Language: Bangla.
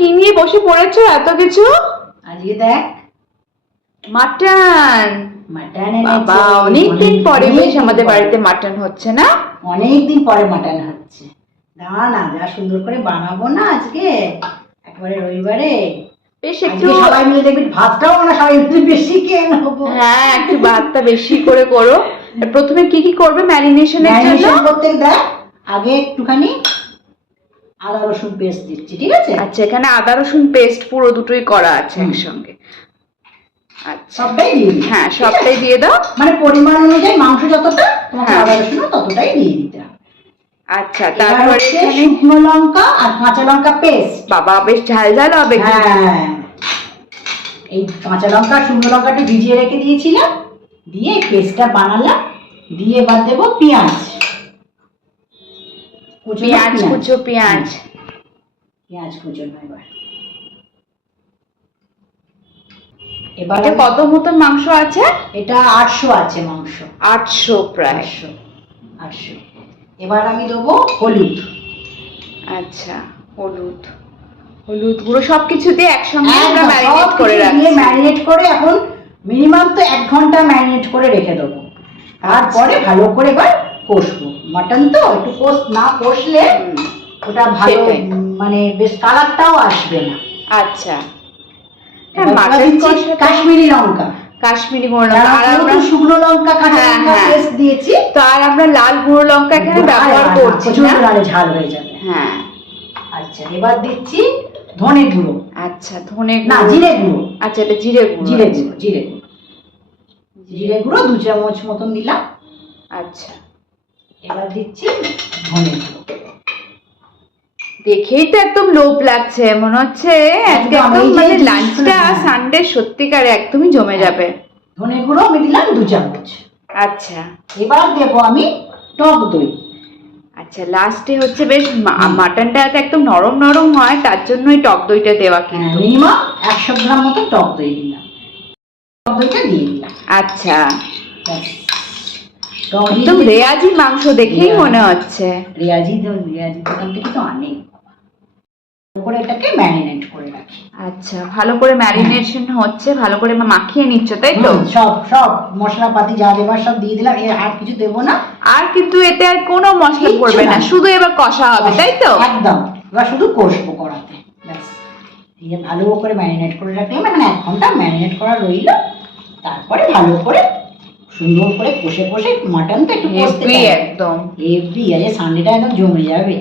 কি নিয়ে বসে পড়েছো এত কিছু? আজকে দেখ মাটন। মাটন বাবা, অনেকদিন পরে বেশ আমাদের বাড়িতে মাটন হচ্ছে না? অনেকদিন পরে মাটন হচ্ছে। দাঁড়া না, যা সুন্দর করে বানাবো না আজকে, একেবারে রবিবারে। বেশ একটু একটু সবাই মিলে দেখবি ভাতটাও আমরা সবাই মিলে বেশি খেয়ে নেবো। হ্যাঁ, একটু ভাতটা বেশি করে করো। প্রথমে কি কি করবে ম্যারিনেশনের জন্য? ম্যারিনেশন করতে দেখ, আগে একটুখানি আদা রসুন পেস্ট দিচ্ছি, ঠিক আছে? আচ্ছা, এখানে আদা রসুন পেস্ট পুরো দুটোই করা আছে একসঙ্গে। আচ্ছা, সবটাই দিয়ে দিই। হ্যাঁ, সবটাই দিয়ে দাও। মানে পরিমাণ অনুযায়ী মাংস যতটা, তোমাকে আদা রসুন ততটাই দিয়ে দিতে হবে। আচ্ছা, তারপরে এখানে শুকনো লঙ্কা আর কাঁচা লঙ্কা পেস্ট। বাবা, বেশ ঝাল ঝাল হবে। হ্যাঁ, এই কাঁচা লঙ্কা শুকনো লঙ্কাটা ভিজিয়ে রেখে দিয়েছিলাম, দিয়ে পেস্টটা বানালাম, দিয়ে এবার দেবো পেঁয়াজ কুচো। পেঁয়াজ কুচো এবার কত মতন মাংস আছে? এটা 800 আছে মাংস। 800 প্রায়। 800। এবার আমি দেবো হলুদ। আচ্ছা, হলুদ গুঁড়ো সবকিছু দিয়ে একসঙ্গে আমরা ম্যারিনেট করে রাখছি। ম্যারিনেট করে এখন মিনিমাম তো 1 ঘন্টা ম্যারিনেট করে রেখে দেবো। তারপরে ভালো করে এবার কষবো। মাটন তো একটু না কষলে ওটা ভালো মানে বেশ কালারটাও আসবে না। আচ্ছা, কাশ্মীরি লঙ্কা, কাশ্মীরি গুঁড়ো লঙ্কা, আর আমরা শুকনো লঙ্কা কাঁচা লঙ্কা পেস্ট দিয়েছি, তো আর আমরা লাল গুঁড়ো লঙ্কা এখানে ব্যবহার করছি না, ঝাল হয়ে যাবে। হ্যাঁ। আচ্ছা, এবার দিচ্ছি ধনে গুঁড়ো। আচ্ছা, ধনে না, জিরে গুঁড়ো। আচ্ছা, এটা জিরে গুঁড়ো। জিরে গুঁড়ো 2 চামচ মতন দিলাম। আচ্ছা, এবার দিচ্ছি ধনে গুঁড়ো। দেখেই তো একদম লোভ লাগছে, মনে হচ্ছে আজকে একদম মানে লাঞ্চটা সানডে সত্যিকারে একদমই জমে যাবে। ধনে গুঁড়ো আমি দিলাম 2 চামচ। আচ্ছা, এবার দেবো আমি টক দই। আচ্ছা, লাস্টে হচ্ছে বেশ মাটনটা একদম নরম নরম হয়, তার জন্যই টক দইটা দেওয়া। কিন্তু মিনিমাম 100 গ্রাম মতো টক দই দিলাম। টক দইটা দিয়ে দিলাম। আচ্ছা, একদম রেয়াজি মাংস দেখেই মনে হচ্ছে। রেয়াজি দোকান থেকে তো আনে। করে এটাকে ম্যারিনেট করে রাখি। আচ্ছা, ভালো করে ম্যারিনেশন হচ্ছে, ভালো করে মাখিয়ে নিচ্ছ, তাই তো? সব মশলাপাতি যা দেবার সব দিয়ে দিলাম, এর আর কিছু দেবো না। আর কিন্তু এতে আর কোনো মশলা পড়বে না, শুধু এবার কষা হবে, তাই তো? একদম, এবার শুধু কষবো কড়াতে, ব্যাস। দিয়ে ভালো করে ম্যারিনেট করে রাখলাম, এখন 1 ঘন্টা ম্যারিনেট করা রইল। তারপরে ভালো করে সুন্দর করে কষে মাটন তো একটু কষতে, একদম হেভি, আজ সানডেটা একদম জমে যাবে।